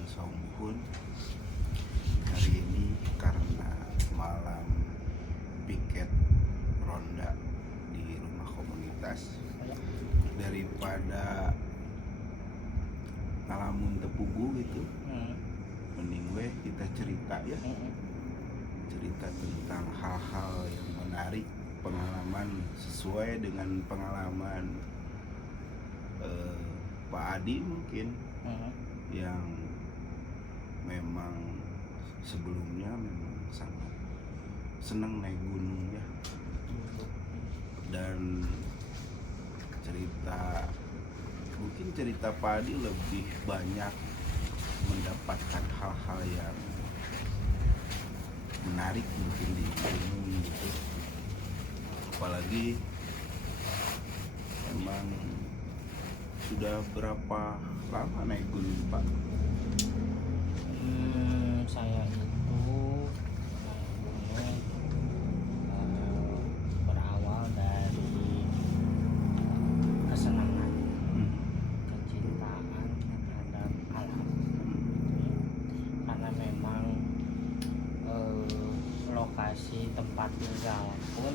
Kang Songkun. Hari ini karena malam piket ronda di rumah komunitas, daripada ngalamun tepugu gitu, mending kita cerita ya, cerita tentang hal-hal yang menarik, pengalaman sesuai dengan pengalaman Pak Adi mungkin, yang memang sebelumnya memang sangat senang naik gunung ya, dan cerita Pak Adi lebih banyak mendapatkan hal-hal yang menarik mungkin di gunung gitu, apalagi memang sudah berapa lama naik gunung Pak? Saya itu naik gunung berawal dari kesenangan, kecintaan terhadap alam, karena memang lokasi tempat tinggal pun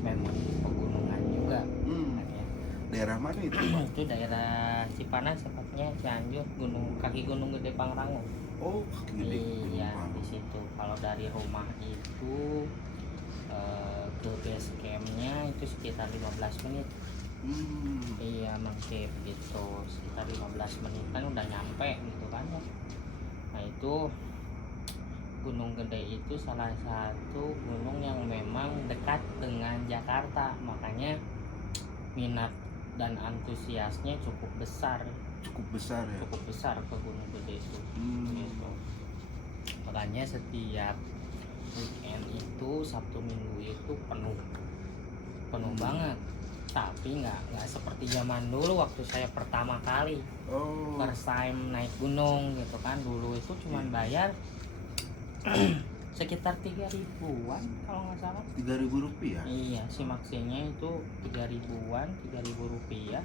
memang pegunungan juga. Daerah mana itu Pak? Itu daerah Cipanas, tepatnya Cianjur, kaki Gunung Gede Pangrango. Oh, kaki Gede. Iya, di situ. Kalau dari rumah itu ke base campnya itu sekitar 15 menit. Iya, mengcamp gitu sekitar 15 menit kan udah nyampe gitu kan ya. Nah itu Gunung Gede itu salah satu gunung yang memang dekat dengan Jakarta, makanya minat dan antusiasnya cukup besar ya, cukup besar ke Gunung Gede itu. Gitu. Makanya setiap weekend itu Sabtu Minggu itu penuh banget, tapi nggak seperti zaman dulu waktu saya pertama kali first time naik gunung gitu kan. Dulu itu cuman bayar sekitar 3.000-an kalau nggak salah. 3.000 rupiah? Iya, simaksinya itu 3.000-an, 3.000 rupiah.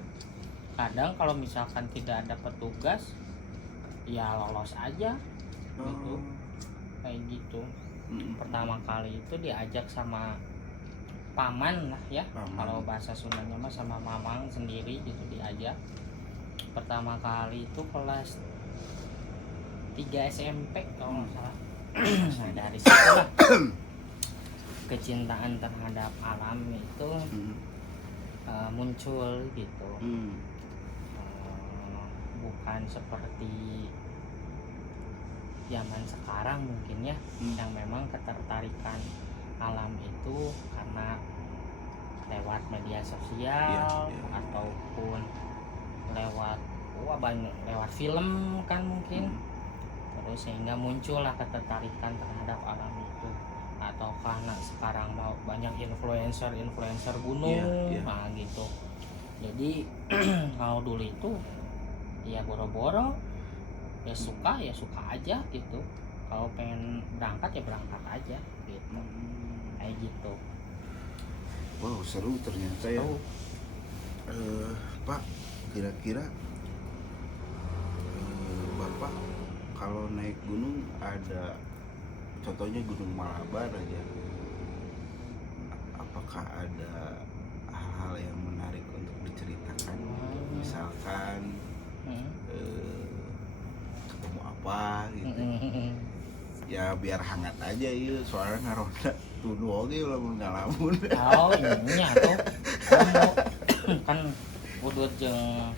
Kadang kalau misalkan tidak ada petugas, ya lolos aja gitu, kayak gitu. Pertama kali itu diajak sama paman lah ya, kalau bahasa Sundanya mah sama mamang sendiri gitu diajak. Pertama kali itu kelas 3 SMP kalau nggak salah. Nah, dari situlah kecintaan terhadap alam itu muncul gitu. Bukan seperti zaman sekarang mungkin ya, yang memang ketertarikan alam itu karena lewat media sosial, ataupun lewat film kan mungkin. Terus sehingga muncullah ketertarikan terhadap alam itu, atau karena sekarang mau banyak influencer gunung, nah gitu. Jadi kalau dulu itu ya boro-boro, ya suka aja gitu. Kalau pengen berangkat ya berangkat aja gitu, kayak gitu. Wow, seru ternyata ya. Pak, kira-kira Bapak kalau naik gunung, ada contohnya Gunung Malabar aja, apakah ada hal-hal yang menarik untuk diceritakan? Misalkan ketemu apa gitu, ya biar hangat aja ya, soalnya ngaronda tuh oge lamun ngalamun. Oh iya tuh kan udut jeung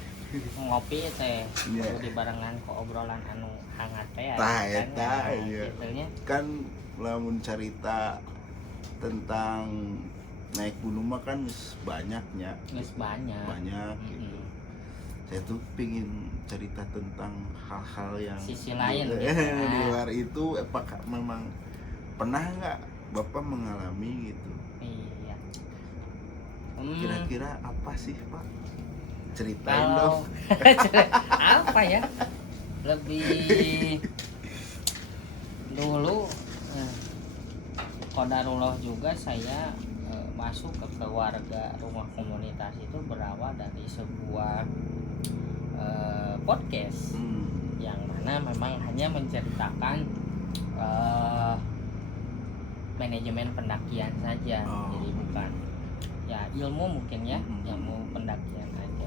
ngopi teh kudu dibarengan ke obrolan anu hangat teh kan lamun cerita tentang naik gunung mah kan banyaknya banyak gitu. Saya tuh pingin cerita tentang hal-hal yang sisi lain di luar itu. Apakah memang pernah nggak Bapak mengalami gitu? Iya. Kira-kira apa sih Pak? Ceritain dong. Apa ya? Lebih dulu qadarullah juga saya masuk ke keluarga rumah komunitas itu berawal dari sebuah podcast yang mana memang hanya menceritakan manajemen pendakian saja. Jadi bukan ya ilmu mungkin ya, ilmu pendakian aja.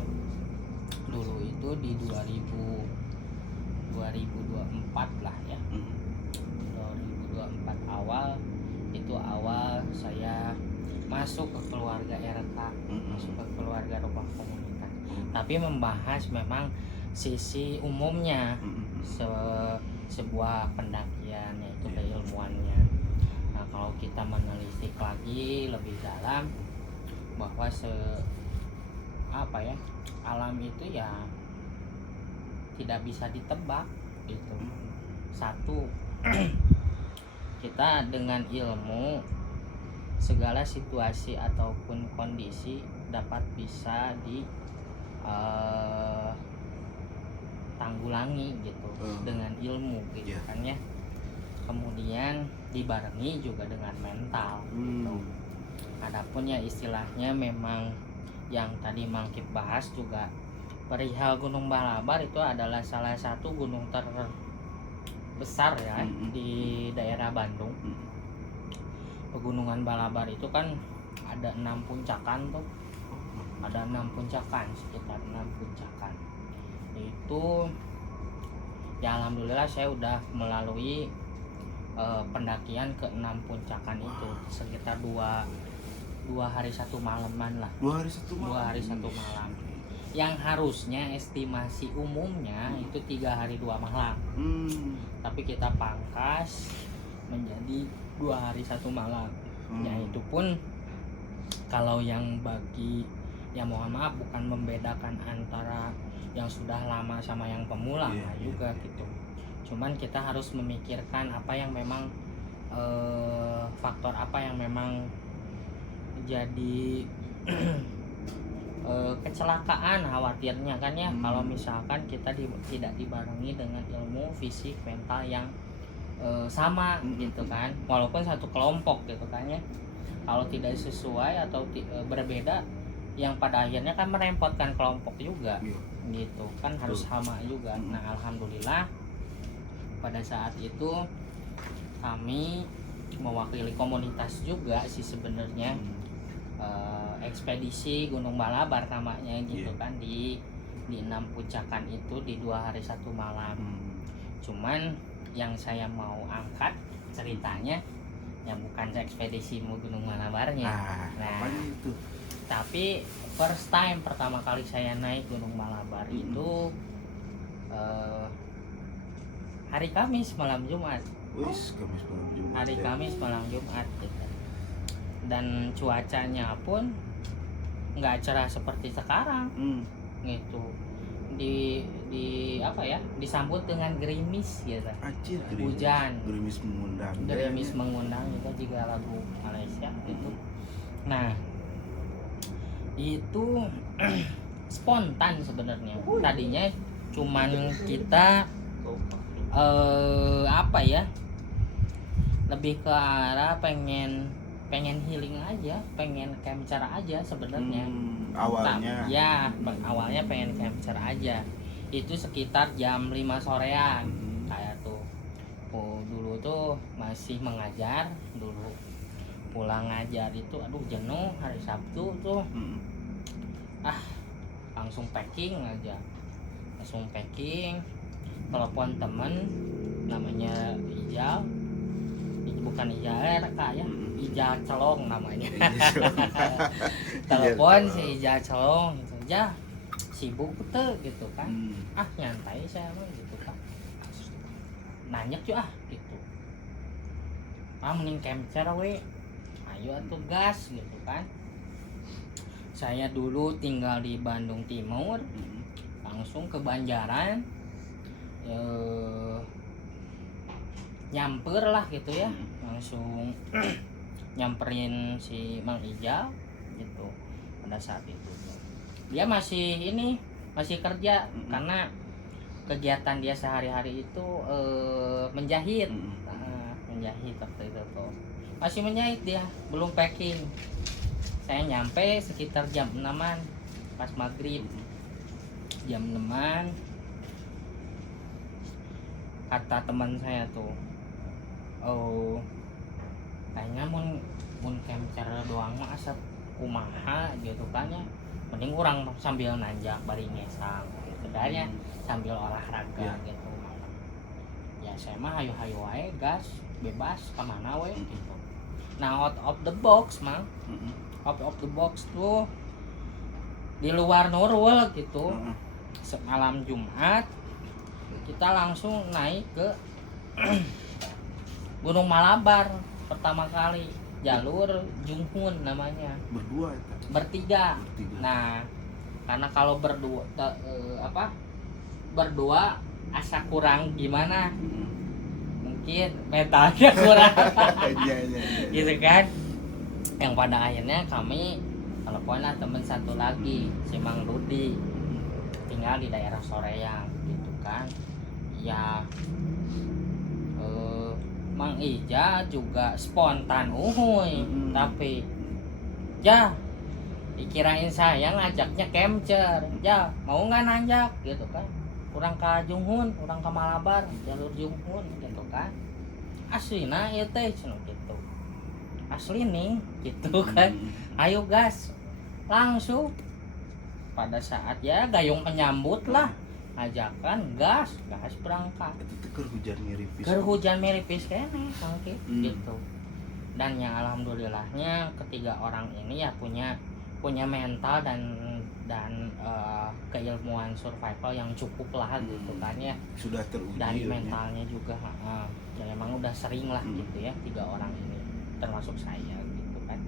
Dulu itu di 2024 lah ya, 2024 awal saya masuk ke keluarga RK, masuk ke keluarga rumah komunitas, tapi membahas memang sisi umumnya sebuah pendakian, yaitu keilmuannya. Nah, kalau kita menelisik lagi lebih dalam bahwa alam itu ya tidak bisa ditebak gitu. Satu, kita dengan ilmu segala situasi ataupun kondisi dapat bisa tanggulangi gitu dengan ilmu gitu kan ya. Kemudian dibarengi juga dengan mental gitu. Adapun ya istilahnya memang yang tadi Mang Kip bahas juga perihal Gunung Balabar itu adalah salah satu gunung terbesar ya di daerah Bandung. Pegunungan Balabar itu kan ada 6 puncakan tuh, ada 6 puncakan, sekitar 6 puncakan. Itu ya alhamdulillah saya udah melalui pendakian ke 6 puncakan itu sekitar 2 hari 1 malaman lah. 2 hari 1 malam. 2 hari 1 malam. Yang harusnya estimasi umumnya itu 3 hari 2 malam. Tapi kita pangkas menjadi 2 hari 1 malam. Ya itu pun kalau yang bagi ya mohon maaf bukan membedakan antara yang sudah lama sama yang pemula juga gitu. Cuman kita harus memikirkan apa yang memang faktor apa yang memang jadi kecelakaan khawatirnya kan ya, kalau misalkan kita tidak dibarengi dengan ilmu fisik mental yang sama gitu kan, walaupun satu kelompok gitu kan ya. Kalau tidak sesuai atau berbeda, yang pada akhirnya kan merepotkan kelompok juga gitu kan, harus sama juga. Nah alhamdulillah pada saat itu kami mewakili komunitas juga sih sebenarnya, ekspedisi Gunung Balabar namanya gitu kan, di 6 puncakan itu di 2 hari 1 malam. Cuman yang saya mau angkat ceritanya yang bukan ekspedisi Gunung Balabarnya. Nah itu. Tapi first time pertama kali saya naik Gunung Balabar itu hari Kamis malam Jumat. Hari Kamis malam Jumat gitu. Dan cuacanya pun nggak cerah seperti sekarang gitu. Di disambut dengan gerimis gitu. Hujan, gerimis mengundang itu juga lagu Malaysia gitu. Nah itu spontan sebenarnya. Tadinya cuman kita lebih ke arah pengen healing aja, pengen capture aja sebenarnya. Awalnya pengen capture aja. Itu sekitar jam 5 sorean kayak tuh. Dulu tuh masih mengajar dulu. Pulang ngajar itu aduh jenuh, hari Sabtu tuh langsung packing aja, telepon temen namanya Ijal, bukan Ijal RK ya, Ijal Celong namanya. Telepon si Ijal Celong gitu aja, sibuk tuh gitu kan, nyantai saya mah gitu kan, nanya juga gitu, mending capture we, ayo atuh gas gitu kan. Saya dulu tinggal di Bandung Timur, langsung ke Banjaran, nyamper lah gitu ya, langsung nyamperin si Mang Ijal gitu. Pada saat itu dia masih kerja, karena kegiatan dia sehari-hari itu menjahit, menjahit waktu itu tuh masih menjahit, dia belum packing. Saya nyampe sekitar jam 6-an pas maghrib, jam 6-an kata teman saya tuh, oh kayaknya mun camper doang mah asap kumaha gitu kan ya, mending orang sambil nanjak bari ngesang gitu kan ya, sambil olahraga Ya. gitu malam. Ya saya mah hayu-hayu wae gas bebas kemana we gitu. Nah out of the box mang, out of the box tuh di luar Nurul gitu. Semalam Jumat kita langsung naik ke Gunung Malabar pertama kali, jalur Junghun namanya, Berdua itu. bertiga. Bertiga. Nah karena kalau berdua berdua asa kurang gimana, mungkin mentalnya kurang Iya. gitu kan, yang pada akhirnya kami telepon lah temen satu lagi si Mang Rudi, tinggal di daerah Soreang gitu kan ya. Mang Ija juga spontan uhuy, tapi ya dikirain saya ngajaknya camcer, ya mau nggak nanjak gitu kan, kurang ke Junghun, kurang ke Malabar, jalur Junghun gitu kan, asli nah ya teh gitu, asli nih gitu kan, ayo gas langsung. Pada saat ya gayung penyambut lah, ajakan gas berangkat. Itu tuh keur hujan ngeripis. Keur hujan meripis kene sangki gitu. Dan yang alhamdulillahnya ketiga orang ini ya punya mental dan keilmuan survival yang cukup lah gitu kan ya. Sudah teruji. Dari mentalnya juga ya emang udah sering lah gitu ya, tiga orang ini termasuk saya gitu kan.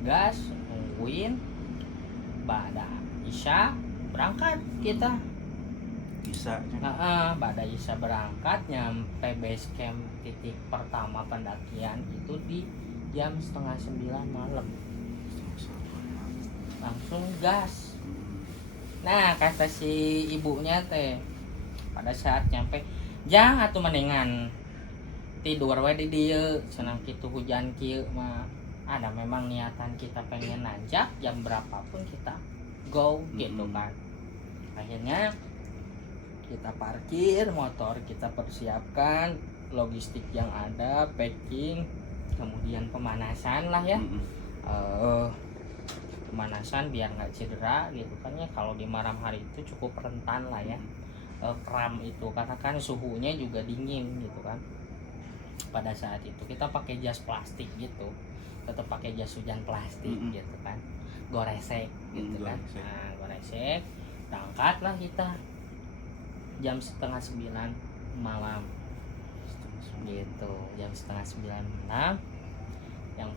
Gas nungguin Ba'da Isya berangkat kita. Ba'da Isya berangkat, nyampe base camp titik pertama pendakian itu di jam 8:30 malam. Langsung gas. Nah kata si ibunya teh pada saat nyampe, jang atuh mendingan tidur we di dieu, senang kitu hujan kieu mah. Ada memang niatan kita pengen nanjak, jam berapapun kita go gitu kan. Akhirnya kita parkir motor, kita persiapkan logistik yang ada, packing, kemudian pemanasan lah ya. Pemanasan biar nggak cedera gitu kan ya, kalau di malam hari itu cukup rentan lah ya kram itu, karena kan suhunya juga dingin gitu kan. Pada saat itu kita pakai jas plastik gitu, tetap pakai jas hujan plastik gitu kan, goresek gitu kan. Nah goresek, berangkatlah kita jam 8:30 malam gitu, jam 8:30 malam yang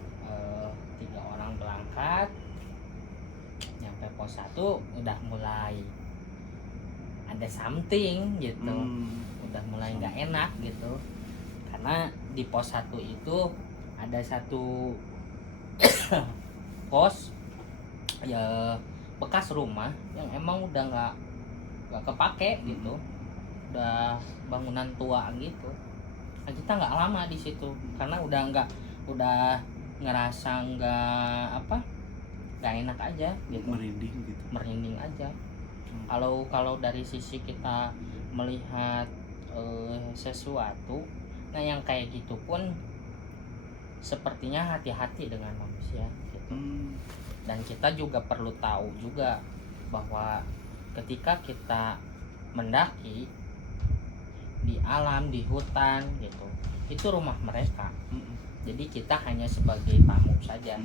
tiga orang berangkat. Nyampe pos 1 udah mulai ada something gitu, udah mulai nggak enak gitu, karena di pos 1 itu ada satu pos ya bekas rumah yang emang udah nggak kepake gitu, udah bangunan tua gitu. Nah, kita nggak lama di situ karena udah ngerasa nggak enak aja gitu, merinding aja. Kalau dari sisi kita melihat sesuatu, nah yang kayak gitu pun sepertinya hati-hati dengan manusia gitu. Dan kita juga perlu tahu juga bahwa ketika kita mendaki di alam, di hutan gitu, itu rumah mereka. Jadi kita hanya sebagai tamu saja.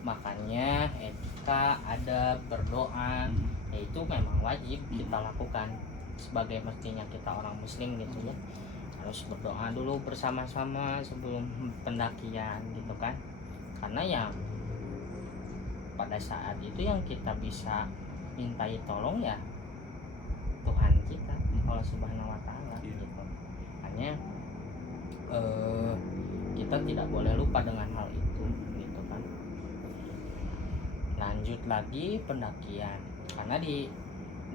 Makanya etika, adab, berdoa, itu memang wajib kita lakukan sebagai mestinya kita orang muslim gitu ya. Harus berdoa dulu bersama-sama sebelum pendakian gitu kan. Karena ya pada saat itu yang kita bisa mintai tolong ya Tuhan kita, Allah Subhanahu wa taala gitu. Hanya kita tidak boleh lupa dengan hal itu gitu kan. Lanjut lagi pendakian, karena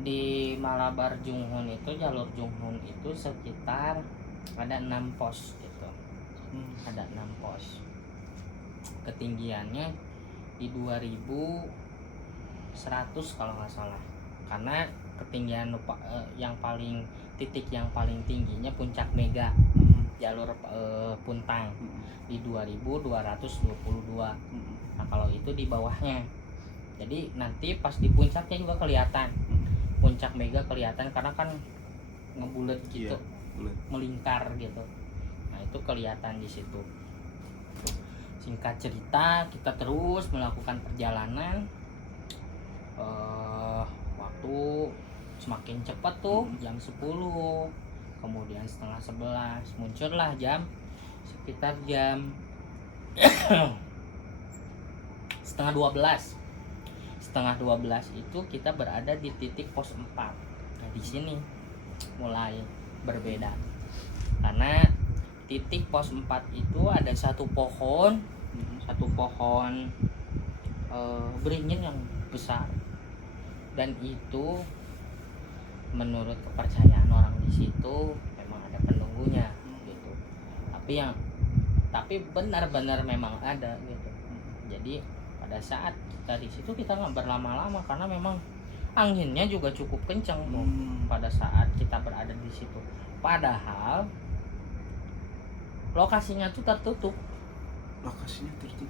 di Malabar Junghun itu, jalur Junghun itu sekitar ada 6 pos gitu. Ada 6 pos. Ketinggiannya di 2100 kalau nggak salah. Karena ketinggian yang paling titik yang paling tingginya puncak Mega jalur Puntang di 2222. Nah kalau itu di bawahnya, jadi nanti pas di puncaknya juga kelihatan, puncak Mega kelihatan karena kan ngebulet gitu, melingkar gitu. Nah itu kelihatan di situ. Singkat cerita, kita terus melakukan perjalanan. Waktu semakin cepat tuh, jam 10, kemudian setengah 11, muncullah sekitar jam setengah 12. Setengah 12 itu kita berada di titik pos 4. Nah di sini mulai berbeda, karena titik pos 4 itu ada satu pohon beringin yang besar, dan itu menurut kepercayaan orang di situ memang ada penunggunya gitu. Tapi benar-benar memang ada gitu. Jadi pada saat kita di situ kita nggak berlama-lama karena memang anginnya juga cukup kencang tuh pada saat kita berada di situ. Padahal lokasinya tuh tertutup.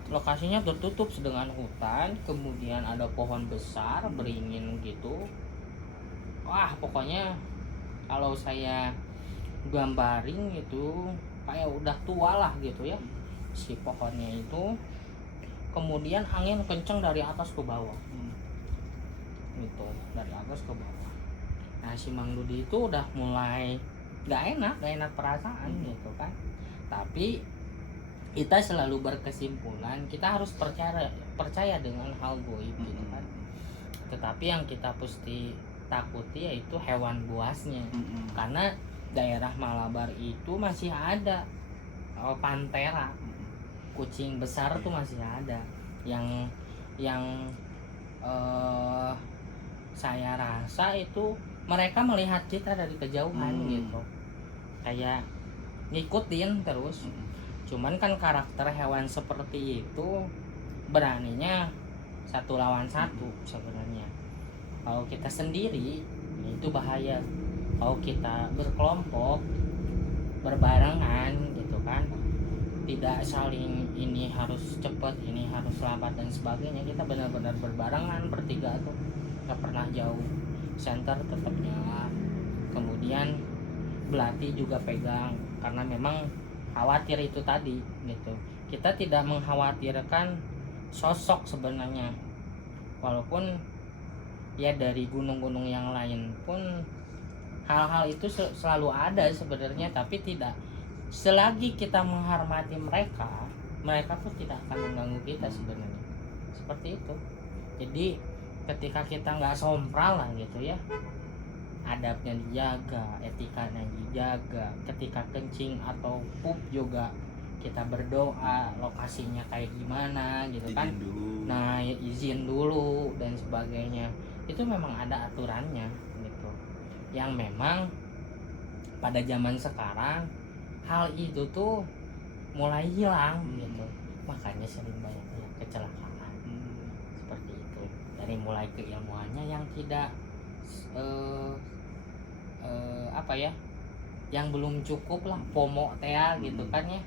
Lokasinya tertutup dengan hutan, kemudian ada pohon besar beringin gitu. Wah pokoknya kalau saya gambarin gitu kayak udah tua lah gitu ya si pohonnya itu. Kemudian angin kencang dari atas ke bawah gitu, dari atas ke bawah. Nah si Mang Dudi itu udah mulai gak enak perasaan gitu kan. Tapi kita selalu berkesimpulan kita harus percaya dengan hal goib gitu kan. Tetapi yang kita pasti takuti yaitu hewan buasnya, karena daerah Malabar itu masih ada pantera, kucing besar tuh masih ada yang saya rasa itu mereka melihat kita dari kejauhan gitu, kayak ngikutin terus. Cuman kan karakter hewan seperti itu beraninya satu lawan satu sebenarnya. Kalau kita sendiri itu bahaya. Kalau kita berkelompok, berbarengan gitu kan, tidak saling ini harus cepat, ini harus lambat dan sebagainya. Kita benar-benar berbarengan bertiga tuh, nggak pernah jauh. Senter tetap nyala. Kemudian belati juga pegang karena memang khawatir itu tadi gitu. Kita tidak mengkhawatirkan sosok sebenarnya, walaupun ya dari gunung-gunung yang lain pun hal-hal itu selalu ada sebenarnya, tapi tidak selagi kita menghormati mereka pun tidak akan mengganggu kita sebenarnya, seperti itu. Jadi ketika kita nggak sompral lah gitu ya, adabnya dijaga, etikanya dijaga, ketika kencing atau pup juga kita berdoa lokasinya kayak gimana gitu kan, nah izin dulu dan sebagainya. Itu memang ada aturannya gitu, yang memang pada zaman sekarang hal itu tuh mulai hilang gitu. Makanya sering banyak kecelakaan seperti itu, dari mulai keilmuannya yang tidak yang belum cukup lah, FOMO gitu kan ya.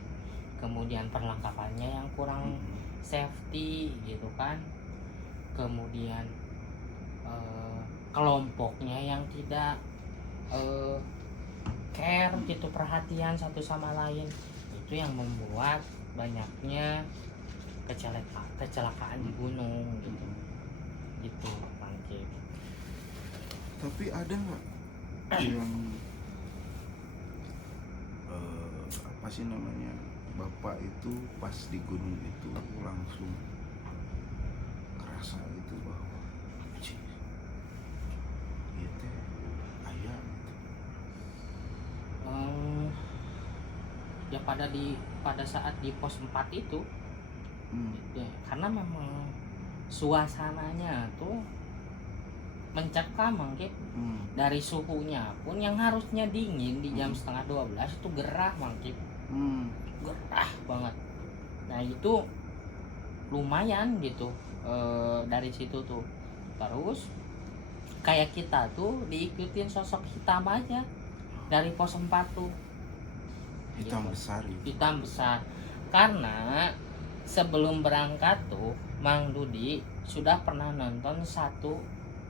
Kemudian perlengkapannya yang kurang safety gitu kan. Kemudian kelompoknya yang tidak care gitu, perhatian satu sama lain. Itu yang membuat banyaknya kecelakaan di gunung gitu Bangke. Tapi ada nggak yang apa sih namanya, bapak itu pas di gunung itu langsung kerasa gitu bahwa iya teh ayam ya pada saat di pos 4 itu ya, karena memang suasananya tuh mencekam Mangkip. Dari suhunya pun yang harusnya dingin di jam setengah 12 itu gerah Mangkip. Gerah banget. Nah itu lumayan gitu dari situ tuh. Terus kayak kita tuh diikutin sosok hitam aja dari pos 4 tuh. Hitam Gitu. besar itu. Hitam besar. Karena sebelum berangkat tuh Mang Dudi sudah pernah nonton satu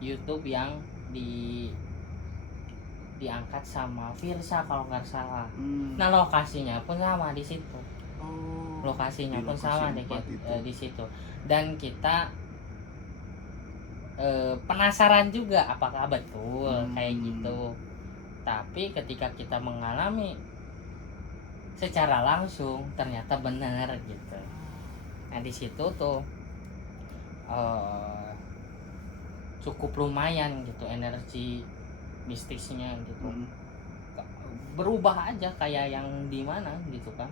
YouTube yang diangkat sama Virsa kalau nggak salah. Nah lokasinya pun sama di situ. Oh, Lokasinya di pun lokasi sama 4 itu. di situ. Dan kita penasaran juga apakah betul kayak gitu. Tapi ketika kita mengalami secara langsung ternyata benar gitu. Nah di situ tuh cukup lumayan gitu energi mistisnya gitu. Berubah aja kayak yang di mana gitu kan.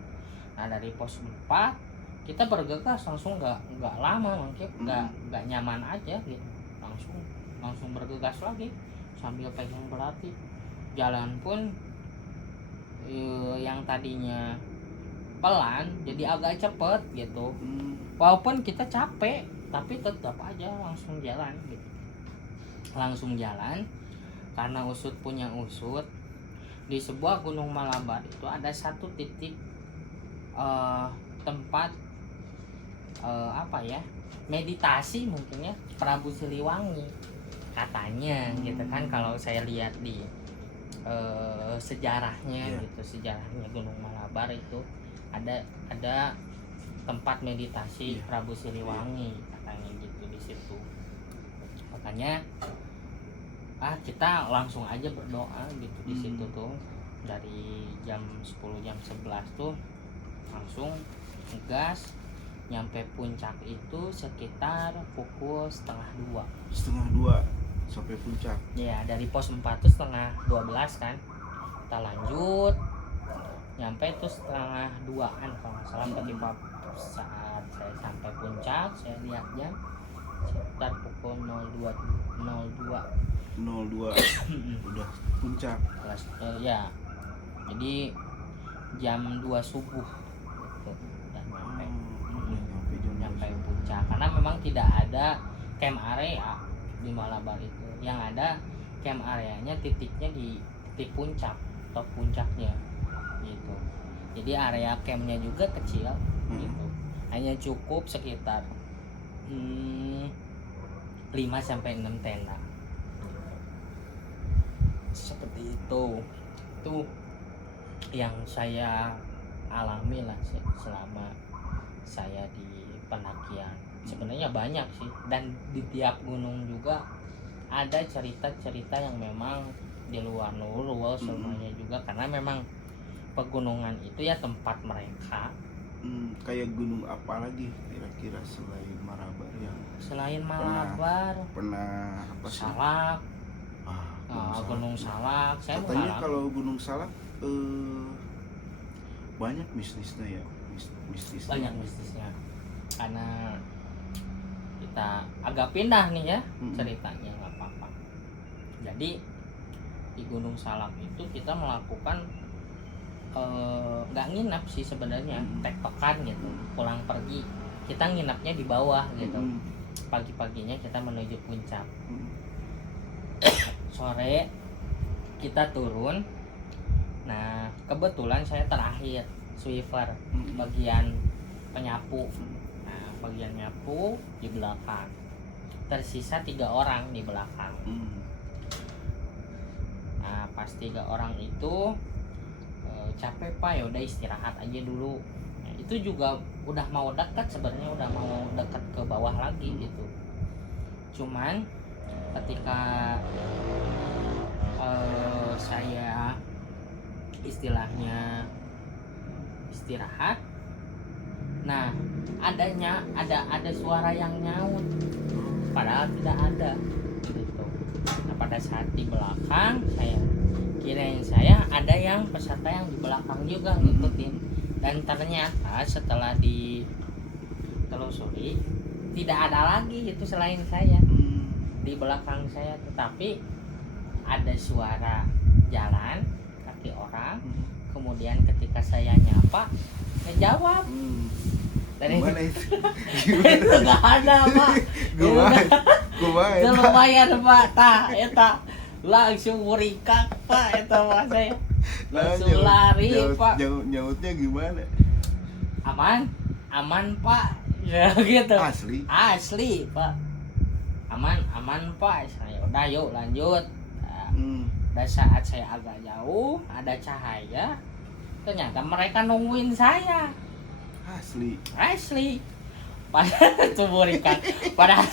Nah dari pos 4 kita bergegas langsung nggak lama mungkin nggak nyaman aja gitu, langsung bergegas lagi sambil pegang belati. Jalan pun yang tadinya pelan jadi agak cepet gitu. Walaupun kita capek tapi tetap aja langsung jalan gitu. Langsung jalan karena usut punya usut. Di sebuah gunung Malabar itu ada satu titik tempat apa ya, meditasi mungkin ya, Prabu Siliwangi katanya gitu kan. Kalau saya lihat di sejarahnya gitu, sejarahnya Gunung Malabar itu ada tempat meditasi Prabu Siliwangi katanya gitu di situ. Makanya kita langsung aja berdoa gitu di situ tuh. Dari jam 10 jam 11 tuh langsung ngegas. Nyampe puncak itu sekitar pukul 1:30. 1:30 sampai puncak. Ya dari pos 4 tuh 11:30 kan. Kita lanjut nyampe tuh 1:30-an kalau nggak salah. Ketika saat saya sampai puncak saya lihat jam sekitar pukul 02 udah puncak. Ya jadi jam 2 subuh gitu, dan nyampe puncak. Karena memang tidak ada camp area di Malabar itu. Yang ada camp areanya titiknya di titik puncak atau puncaknya gitu. Jadi area campnya juga kecil gitu. Hanya cukup sekitar 5-6 tenda seperti itu. Itu yang saya alami lah selama saya di pendakian. Sebenarnya banyak sih, dan di tiap gunung juga ada cerita-cerita yang memang di luar normal semuanya juga, karena memang pegunungan itu ya tempat mereka. Kayak gunung apa lagi kira-kira selain Malabar yang selain Malabar? Pernah apa sih? Salak. Gunung Salak. Saya katanya kalau Gunung Salak banyak mistisnya ya, mistisnya. Banyak mistisnya. Karena kita agak pindah nih ya ceritanya, nggak apa-apa. Jadi di Gunung Salak itu kita melakukan nggak nginap sih sebenarnya, tektokan gitu, pulang pergi. Kita nginapnya di bawah gitu. Pagi-paginya kita menuju puncak. Sore kita turun. Nah kebetulan saya terakhir sweeper, bagian penyapu. Nah bagian nyapu di belakang, tersisa 3 orang di belakang. Nah pas 3 orang itu capek pak, ya udah istirahat aja dulu. Nah, itu juga udah mau dekat sebenarnya, udah mau dekat ke bawah lagi gitu. Cuman ketika saya istilahnya istirahat, nah ada suara yang nyaut padahal tidak ada gitu. Nah pada saat di belakang kirain saya ada yang peserta yang di belakang juga ngikutin, dan ternyata setelah ditelusuri tidak ada lagi itu selain saya di belakang saya. Tetapi ada suara jalan kaki orang, kemudian ketika saya nyapa ngejawab. Gimana itu? Itu nggak ada pak. Gimana? Kumaha Itu eta? lumayan Pak, eta langsung merikak Pak, eta Pak saya. Langsung lari Pak. Nyautnya gimana? Aman, aman Pak. Ya gitu. Asli. Pak. Aman Pak. Saya udah yuk lanjut. Nah, Hmm. pada saat saya agak jauh, ada cahaya. Ternyata mereka nungguin saya. Asli. Padahal itu berikan. Padahal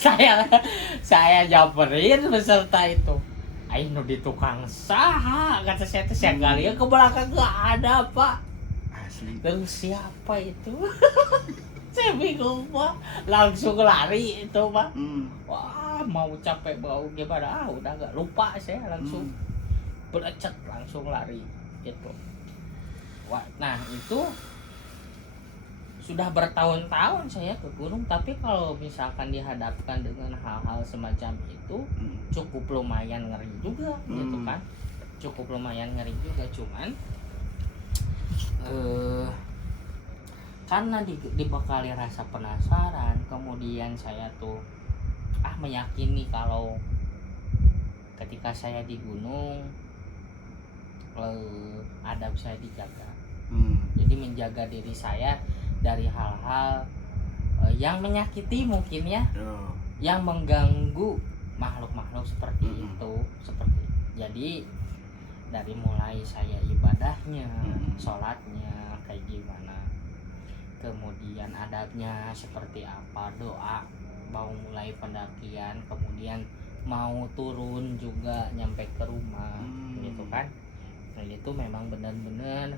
saya nyamperin beserta itu. Ayo di tukang saha kata saya kali ya ke belakang gak ada Pak. Asli. Terus siapa itu? Saya bingung Pak. Langsung lari itu Pak. Wah mau capek bau gimana? Udah gak lupa saya langsung berecet langsung lari gitu. Wah, nah itu sudah bertahun-tahun saya ke gunung, tapi kalau misalkan dihadapkan dengan hal-hal semacam itu cukup lumayan ngeri juga gitu kan. Cukup lumayan ngeri juga, cuman karena dibekali rasa penasaran, kemudian saya tuh meyakini kalau ketika saya di gunung adab saya dijaga. Jadi menjaga diri saya dari hal-hal yang menyakiti mungkin ya, yang mengganggu makhluk-makhluk seperti itu, seperti jadi dari mulai saya ibadahnya, sholatnya kayak gimana, kemudian adabnya seperti apa, doa mau mulai pendakian, kemudian mau turun juga nyampe ke rumah gitu kan. Nah itu memang benar-benar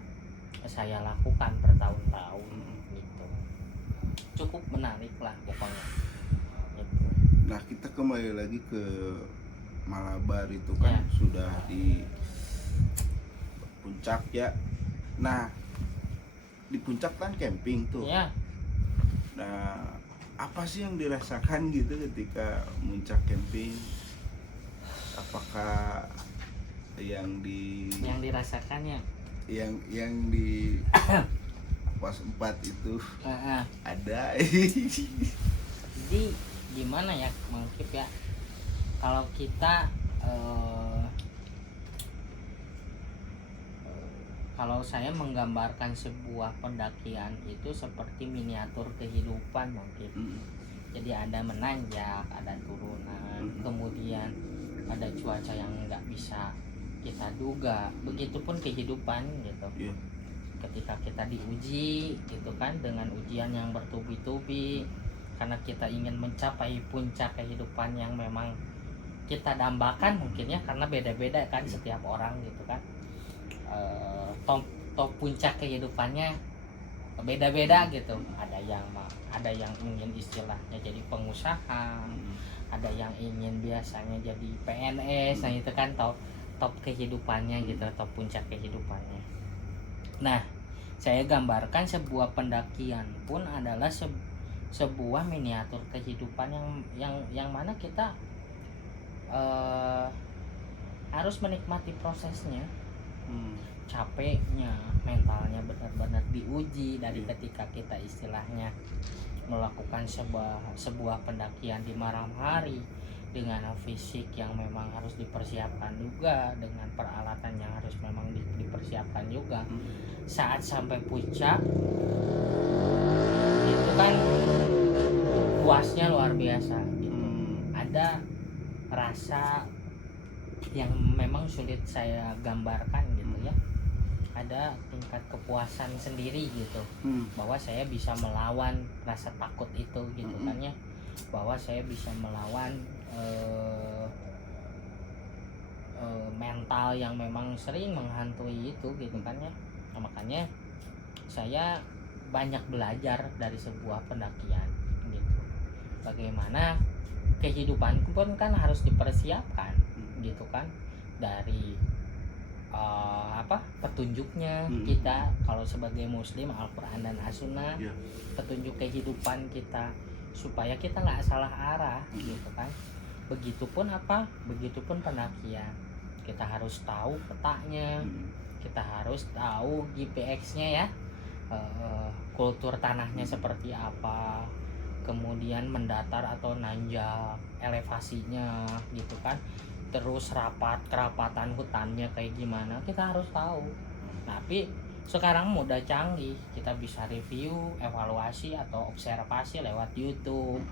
saya lakukan bertahun-tahun gitu. Cukup menarik lah pokoknya gitu. Nah kita kembali lagi ke Malabar itu kan sudah di puncak ya. Nah di puncak kan camping tuh ya. Nah apa sih yang dirasakan gitu ketika muncak camping? Apakah yang dirasakannya yang di pos 4 itu ada? Jadi gimana ya Mang Kip ya, kalau kita kalau saya menggambarkan sebuah pendakian itu seperti miniatur kehidupan Mang Kip. Jadi ada menanjak, ada turunan, kemudian ada cuaca yang nggak bisa kita duga, begitupun kehidupan gitu. Ketika kita diuji gitu kan dengan ujian yang bertubi-tubi, karena kita ingin mencapai puncak kehidupan yang memang kita dambakan mungkin ya, karena beda-beda kan setiap orang gitu kan. Top puncak kehidupannya beda-beda gitu. Ada yang ingin istilahnya jadi pengusaha, ada yang ingin biasanya jadi PNS. Nah itu kan top kehidupannya gitu, top puncak kehidupannya. Nah saya gambarkan sebuah pendakian pun adalah sebuah miniatur kehidupan yang mana kita harus menikmati prosesnya. Capeknya, mentalnya benar-benar diuji dari ketika kita istilahnya melakukan sebuah pendakian di malam hari dengan fisik yang memang harus dipersiapkan juga, dengan peralatan yang harus memang dipersiapkan juga. Saat sampai puncak itu kan puasnya luar biasa gitu. Ada rasa yang memang sulit saya gambarkan gitu ya. Ada tingkat kepuasan sendiri gitu, bahwa saya bisa melawan rasa takut itu gitu kan ya, bahwa saya bisa melawan mental yang memang sering menghantui itu gitu kan ya. Nah, makanya saya banyak belajar dari sebuah pendakian gitu, bagaimana kehidupanku pun kan harus dipersiapkan gitu kan, dari petunjuknya kita kalau sebagai muslim Al-Quran dan As-Sunnah, petunjuk kehidupan kita supaya kita nggak salah arah gitu kan. Begitupun pendakian, kita harus tahu petanya, kita harus tahu GPX-nya ya, kultur tanahnya seperti apa, kemudian mendatar atau nanjak, elevasinya gitu kan, terus kerapatan hutannya kayak gimana kita harus tahu. Tapi sekarang mudah canggih, kita bisa review, evaluasi atau observasi lewat YouTube,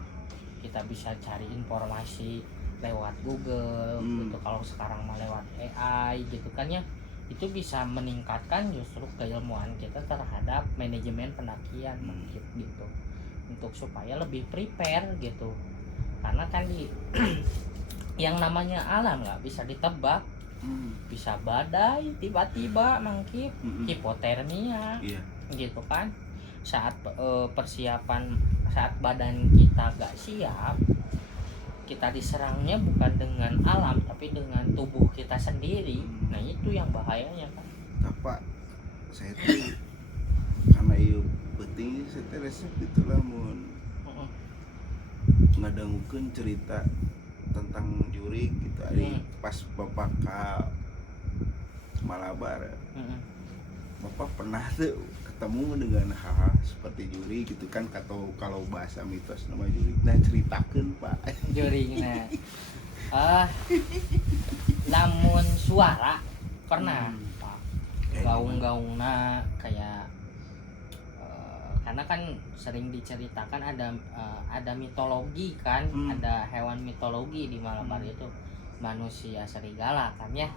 kita bisa cari informasi lewat Google gitu. Kalau sekarang mah lewat AI gitu kan ya, itu bisa meningkatkan justru keilmuan kita terhadap manajemen pendakian gitu, untuk supaya lebih prepare gitu. Karena kan di yang namanya alam nggak bisa ditebak, bisa badai tiba-tiba mangkip, hipotermia gitu kan. Saat persiapan, saat badan kita gak siap, kita diserangnya bukan dengan alam tapi dengan tubuh kita sendiri. Nah itu yang bahayanya kan. Apa saya tuh karena itu penting saya resep itulah mun ngadangukeun cerita tentang jurig gitu ari pas bapak ka Malabar. Bapak pernah tuh ketemu dengan hal seperti juri gitu kan, atau kalau bahasa mitos nama juri. Nah ceritakan Pak. Juringna lamun suara pernah Pak, gaung-gaungna kayak karena kan sering diceritakan ada mitologi kan, ada hewan mitologi di Malabar itu, manusia serigala kan ya,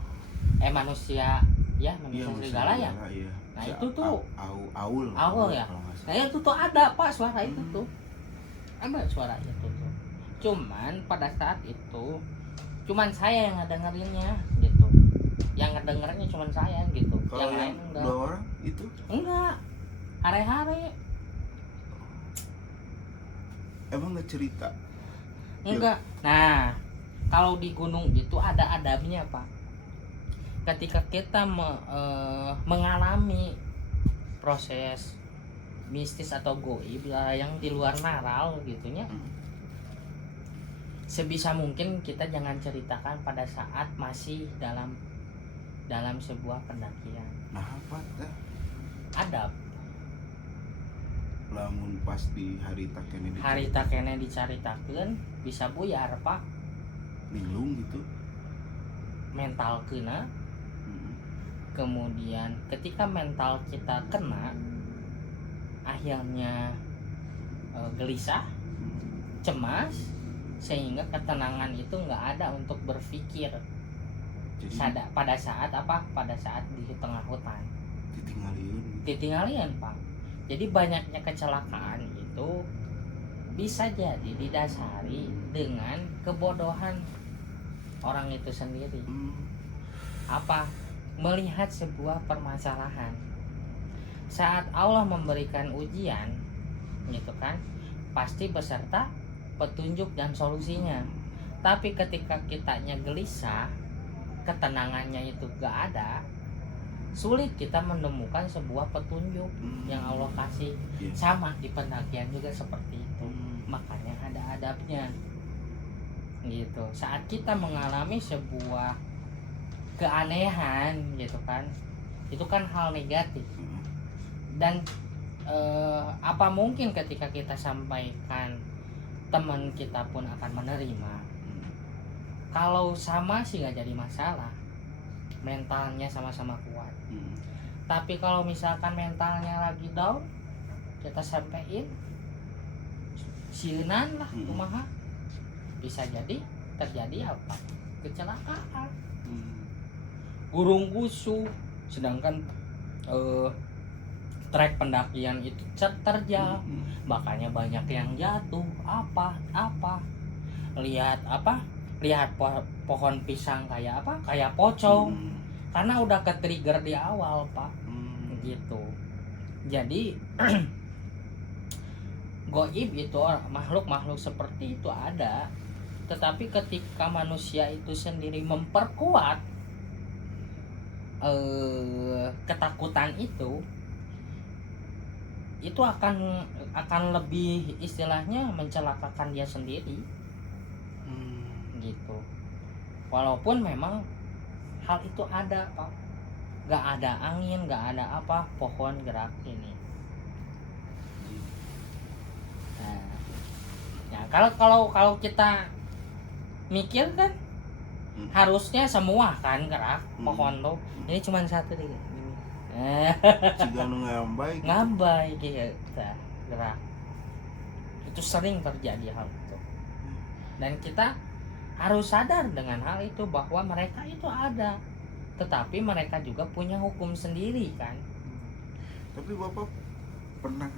manusia serigala ya. Iya. Nah itu tuh Aul ya. Nah itu tuh ada Pak suara itu tuh, ada suara itu tuh. Cuman pada saat itu cuman saya yang ngedengerinnya gitu, yang ngedengerinnya cuman saya gitu. Kalau yang lain enggak. 2 orang itu enggak, hare-hare. Emang nggak cerita? Enggak. Nah, kalau di gunung itu ada adabnya, Pak. Ketika kita mengalami proses mistis atau goib yang di luar naral gitunya, sebisa mungkin kita jangan ceritakan pada saat masih dalam sebuah pendakian. Nah, apa teh? Adab. Lamun pas di hari takene dicaritakeun bisa buyar Pak, linglung gitu mental kena. Kemudian ketika mental kita kena, akhirnya gelisah, cemas, sehingga ketenangan itu nggak ada untuk berpikir. Pada saat di tengah hutan ditinggalin Pak. Jadi banyaknya kecelakaan itu bisa jadi didasari dengan kebodohan orang itu sendiri. Melihat sebuah permasalahan. Saat Allah memberikan ujian gitu kan, pasti beserta petunjuk dan solusinya. Tapi ketika kitanya gelisah, ketenangannya itu gak ada, sulit kita menemukan sebuah petunjuk yang Allah kasih. Sama di pendakian juga seperti itu. Makanya ada adabnya gitu. Saat kita mengalami sebuah keanehan gitu kan, itu kan hal negatif. Dan apa mungkin ketika kita sampaikan, teman kita pun akan menerima. Kalau sama sih gak jadi masalah, mentalnya sama-sama kuat. Tapi kalau misalkan mentalnya lagi down, kita sampein sieunan lah kumaha, bisa jadi terjadi apa? Kecelakaan, gurung gusuh, sedangkan trek pendakian itu terjal, makanya banyak yang jatuh. Lihat pohon pisang kayak pocong, karena udah ke trigger di awal Pak. Gitu. Jadi goib itu makhluk seperti itu ada, tetapi ketika manusia itu sendiri memperkuat ketakutan itu akan lebih istilahnya mencelakakan dia sendiri. Gitu. Walaupun memang hal itu ada Pak, gak ada angin, gak ada pohon gerak ini. Nah, ya kalau kita mikir kan harusnya semua kan gerak pohon tuh, ini cuma satu deh ini. Juga nu ngambai gitu. Ngambai gitu gerak. Itu sering terjadi hal itu, dan kita harus sadar dengan hal itu bahwa mereka itu ada, tetapi mereka juga punya hukum sendiri kan. Tapi Bapak pernah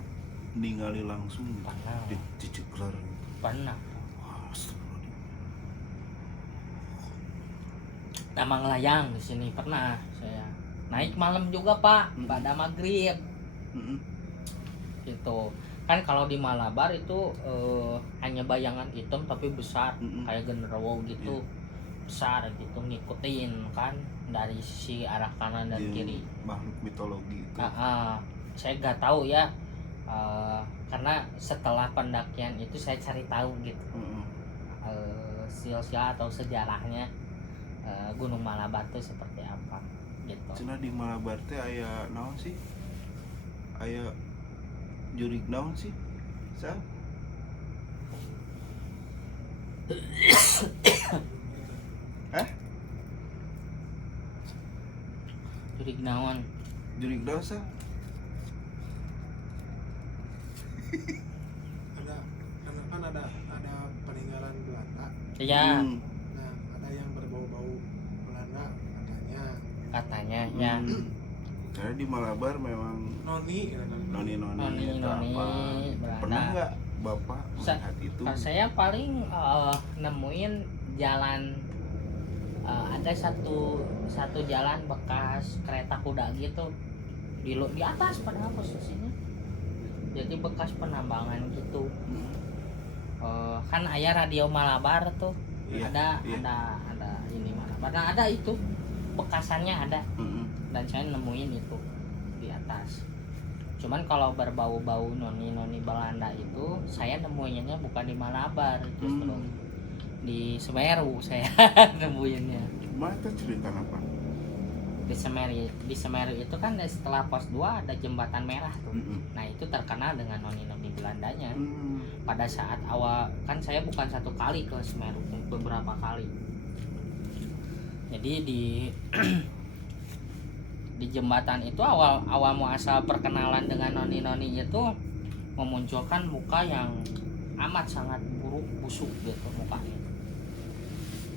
ningali langsung Pernah. di Cekler gitu? Pernah. Wah, astagfirullah. Nama ngelayang di sini pernah saya naik malam juga Pak, pada maghrib gitu kan. Kalau di Malabar itu hanya bayangan hitam tapi besar, kayak genderuwo gitu, besar gitu, ngikutin kan dari sisi arah kanan dan kiri. Makhluk mitologi itu. Saya nggak tahu ya, karena setelah pendakian itu saya cari tahu gitu, silsilah atau sejarahnya Gunung Malabar itu seperti apa gitu. Cenah di Malabar teh aya naon sih? Aya jurig naon sih? Sa? Hah? Jurig naon? Jurig naon sa? ada peninggalan Belanda. Iya. Nah, ada yang berbau-bau Belanda Katanya ya. Karena di Malabar memang noni noni Belanda. Pernah nggak Bapak melihat itu? Saya paling nemuin jalan, ada satu jalan bekas kereta kuda gitu di atas padahal posisinya, jadi bekas penambangan gitu. Kan ayah radio Malabar tuh, ada ini Malabar. Nah, ada itu bekasannya ada, dan saya nemuin itu di atas. Cuman kalau berbau-bau noni Belanda itu saya nemuinnya bukan di Malabar, justru di Semeru saya nemuinnya. Gimana tuh cerita apa? Di Semeru itu kan setelah pos 2 ada jembatan merah tuh. Nah itu terkenal dengan noni Belandanya. Pada saat awal kan saya bukan satu kali ke Semeru, beberapa kali. Jadi di jembatan itu awal muasal perkenalan dengan noni itu memunculkan muka yang amat sangat buruk, busuk gitu mukanya.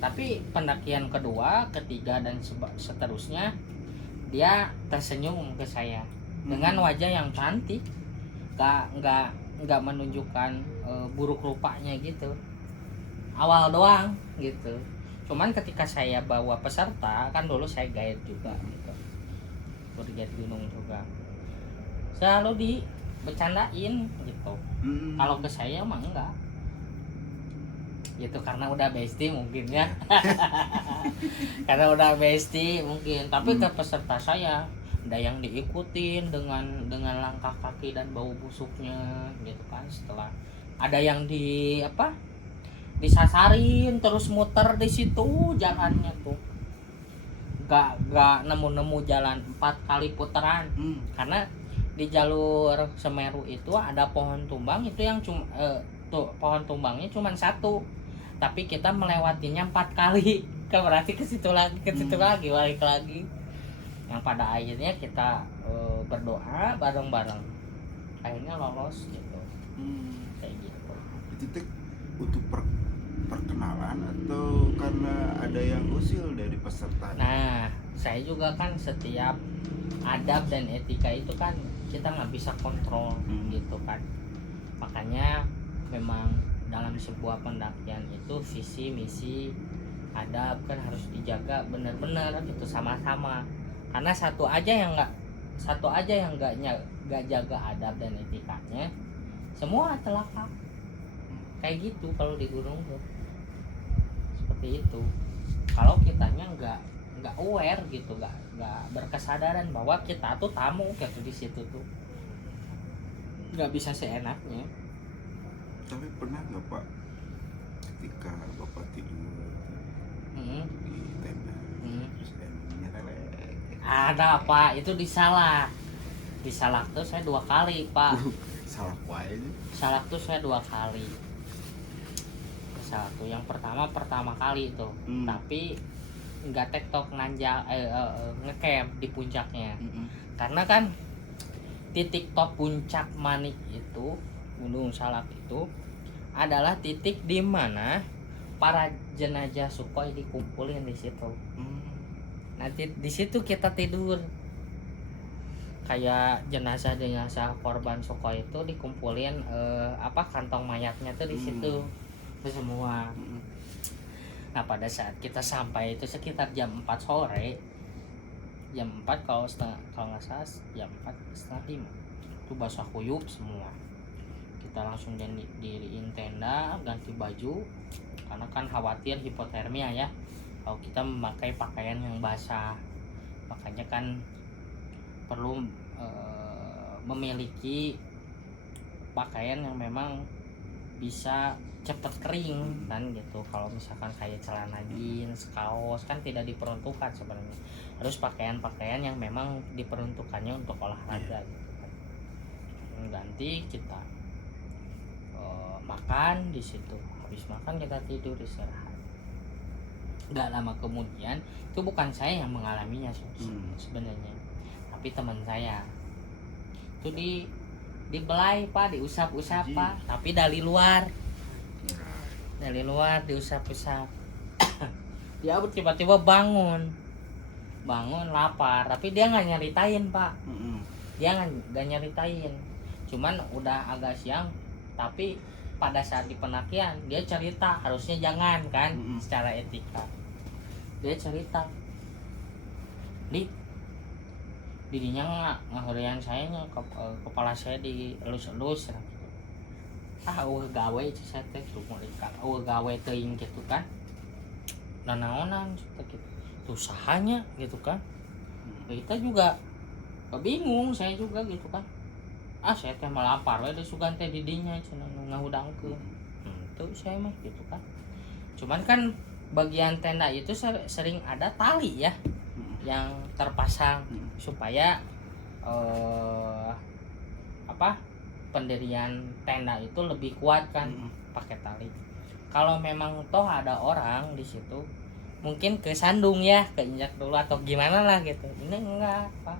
Tapi pendakian kedua, ketiga dan seterusnya dia tersenyum ke saya dengan wajah yang cantik, nggak menunjukkan buruk rupanya gitu. Awal doang gitu. Cuman ketika saya bawa peserta, kan dulu saya guide juga gitu, guide gunung juga, selalu dibecandain gitu. Kalau ke saya mah enggak gitu, karena udah bestie mungkin ya. Karena udah bestie mungkin, tapi ke peserta saya ada yang diikutin dengan langkah kaki dan bau busuknya gitu kan. Setelah ada yang disasarin terus muter di situ jalannya tuh, gak nemu jalan 4 kali putaran. Karena di jalur Semeru itu ada pohon tumbang itu yang pohon tumbangnya cuma 1, tapi kita melewatinya 4 kali. Berarti ke situ lagi balik lagi. Yang pada akhirnya kita berdoa bareng-bareng, akhirnya lolos gitu. Kayak gitu. Itu teh untuk perkenalan atau karena ada yang usil dari peserta? Nah, saya juga kan setiap adab dan etika itu kan kita nggak bisa kontrol gitu kan. Makanya memang dalam sebuah pendakian itu visi misi adab kan harus dijaga benar-benar gitu sama-sama. Karena satu aja yang nggak jaga adab dan etikanya, semua celaka. Kayak gitu kalau di gunung tuh seperti itu. Kalau kitanya nggak aware gitu, nggak berkesadaran bahwa kita tuh tamu gitu di situ tuh, nggak bisa seenaknya. Tapi pernah nggak Pak ketika Bapak tidur di tenda terus endingnya lelek? Ada Pak, itu di Salak tuh saya 2 kali Pak. Salah wae. Salak tuh saya 2 kali. misal tuh yang pertama kali tuh, tapi nggak tektok nanjak ngecamp di puncaknya, karena kan titik top puncak Manik itu, Gunung Salak itu adalah titik di mana para jenazah Sukhoi dikumpulin di situ. Nanti di situ kita tidur, kayak jenazah korban Sukhoi itu dikumpulin kantong mayatnya tuh di situ itu semua. Nah pada saat kita sampai itu sekitar jam 4 sore, jam 4 kalau nggak salah jam 4:30 itu basah kuyup semua. Kita langsung diriin tenda, ganti baju karena kan khawatir hipotermia ya kalau kita memakai pakaian yang basah. Makanya kan perlu memiliki pakaian yang memang bisa cepet kering kan gitu. Kalau misalkan kayak celana jeans, kaos kan tidak diperuntukkan sebenarnya. Harus pakaian-pakaian yang memang diperuntukannya untuk olahraga gitu kan. Ganti kita makan di situ. Habis makan kita tidur istirahat. Nggak lama kemudian, itu bukan saya yang mengalaminya sebenarnya, tapi teman saya itu dibelai Pak, diusap-usap Pak, tapi dari luar diusap-usap. Dia tiba-tiba bangun lapar, tapi dia nggak nyeritain Pak. Dia nggak nyeritain, cuman udah agak siang. Tapi pada saat di pendakian dia cerita, harusnya jangan kan, secara etika dia cerita, dirinya ngahurian saya kepala saya dielus-elus gawe saya teh gawe teuing gitu kan, nanaonan gitu usahanya gitu kan. Kita juga bingung, saya juga gitu kan, saya teh melapar we sugan teh didinya cenah ngahudangkeun. Tuh saya mah gitu kan. Cuman kan bagian tenda itu sering ada tali ya yang terpasang supaya pendirian tenda itu lebih kuat kan, pakai tali. Kalau memang toh ada orang di situ mungkin kesandung ya, keinjak dulu atau gimana lah gitu. Ini enggak Pak,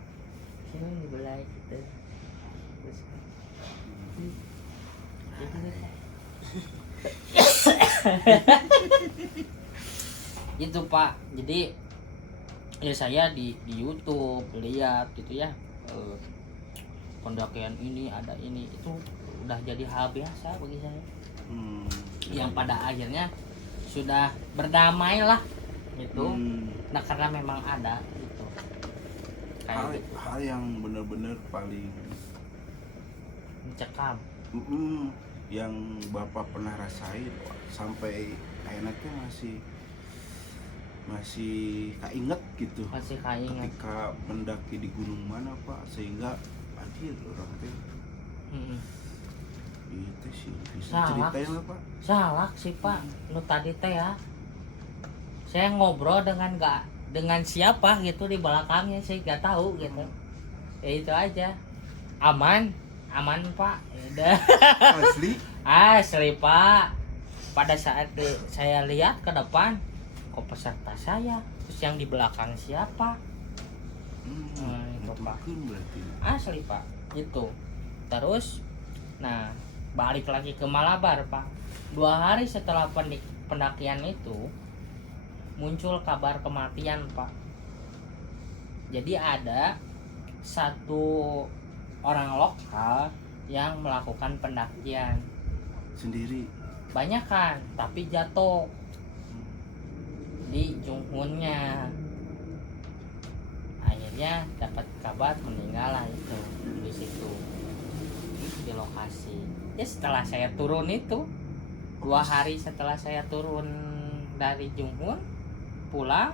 sini dibelai gitu. Itu Pak, jadi ya saya di YouTube lihat gitu ya, pendakian ini ada ini, itu udah jadi hal biasa bagi saya. Yang pada akhirnya sudah berdamai lah gitu. Nah karena memang ada gitu. Hal yang benar-benar paling mencekam yang Bapak pernah rasain sampai enaknya masih kainget gitu, masih kainget ketika mendaki di gunung mana Pak, sehingga anjir orang teh itu sih bisa ceritain lah Pak. Salah sih Pak, nu tadi teh ya saya ngobrol dengan siapa gitu di belakangnya, saya nggak tahu gitu. Ya itu aja, aman Pak. Udah. Asli Pak. Pada saat saya lihat ke depan, kok peserta saya, terus yang di belakang siapa? Itu Pak. Asli Pak. Itu. Terus, nah balik lagi ke Malabar Pak. 2 hari setelah pendakian itu muncul kabar kematian Pak. Jadi ada satu orang lokal yang melakukan pendakian sendiri, banyak kan, tapi jatuh di Junghunnya. Akhirnya dapat kabar meninggal lah itu di situ, di lokasi. Ya setelah saya turun itu 2 hari setelah saya turun dari Junghun pulang,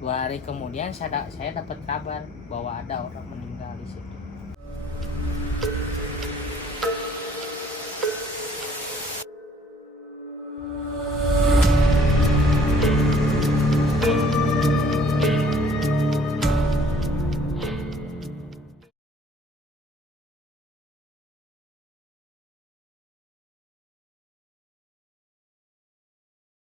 2 hari kemudian saya dapat kabar bahwa ada orang meninggal di situ.